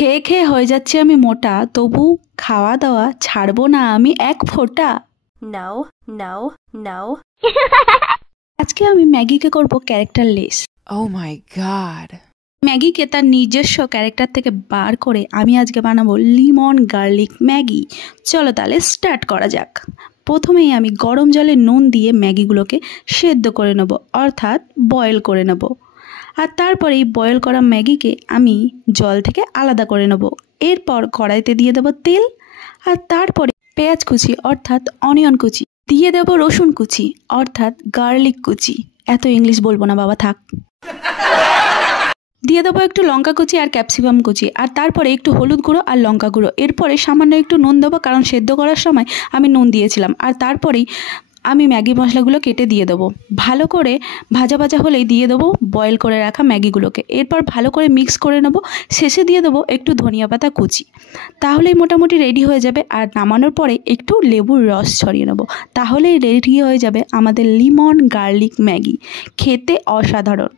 খেয়ে খেয়ে হয়ে যাচ্ছি আমি মোটা, তবু খাওয়া দাওয়া ছাড়বো না আমি এক ফোঁটা। No, no, no. আজকে আমি ম্যাগিকে করব ক্যারেক্টারলেস। Oh my god. ম্যাগিকে তার নিজস্ব ক্যারেক্টার থেকে বার করে আমি আজকে বানাবো লিমন গার্লিক ম্যাগি। চলো তাহলে স্টার্ট করা যাক। প্রথমেই আমি গরম জলে নুন দিয়ে ম্যাগিগুলোকে সেদ্ধ করে নেব, অর্থাৎ বয়েল করে নেব। আর তারপরে এই বয়েল করা ম্যাগিকে আমি জল থেকে আলাদা করে নেব। এরপর কড়াইতে দিয়ে দেবো তেল, আর তারপরে পেঁয়াজ কুচি অর্থাৎ অনিয়ন কুচি, দিয়ে দেবো রসুন কুচি অর্থাৎ গার্লিক কুচি। এত ইংলিশ বলবো না বাবা, থাক। দিয়ে দেবো একটু লঙ্কা কুচি আর ক্যাপসিকাম কুচি, আর তারপরে একটু হলুদ গুঁড়ো আর লঙ্কা গুঁড়ো। এরপরে সামান্য একটু নুন দেবো, কারণ সেদ্ধ করার সময় আমি নুন দিয়েছিলাম। আর তারপরেই আমি ম্যাগি মশলাগুলো কেটে দিয়ে দেবো। ভালো করে ভাজা ভাজা হলেই দিয়ে দেবো বয়েল করে রাখা ম্যাগিগুলোকে। এরপর ভালো করে মিক্স করে নেব। শেষে দিয়ে দেবো একটু ধনিয়া পাতা কুচি। তাহলেই মোটামুটি রেডি হয়ে যাবে। আর নামানোর পরে একটু লেবুর রস ছড়িয়ে নেব। তাহলেই রেডি হয়ে যাবে আমাদের লিমন গার্লিক ম্যাগি। খেতে অসাধারণ।